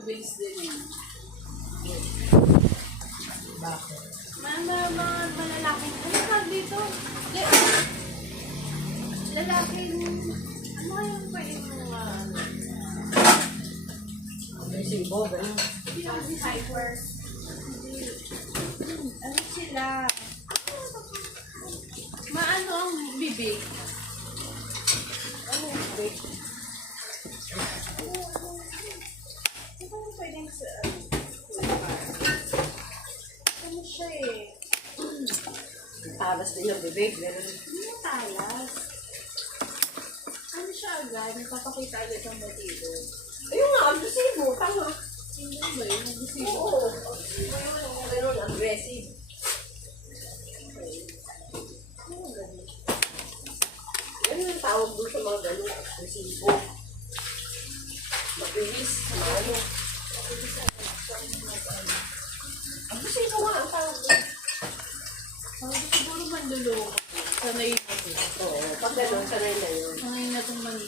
mabilis din yun. Bakit? Mga malalaking, ano tawag dito? Lalaking, ano kayong pwede mga, May sibo, gano'n. hindi naman si Hyper. Ano sila? Maano ang bibig? Ano yung break? Ano yung pwedeng sa, ano siya eh? Talas din yung bibig, gano'n. Hindi na talas. Ano siya agad? Nagpapakita agad ang motibo. Ayun nga, agresibo, tama. Hindi ba yun? Nag-isibo. Oo. Gano'n, aggressive. Ano ganun? Ano yung tawag doon sa mga gano'n, agresibo. Mabilis, ano. Agresibo nga ang tawag doon. Siguro manluloko. Sanay na to. Oo, pag gano'n, sanay na yun. Sanay na itong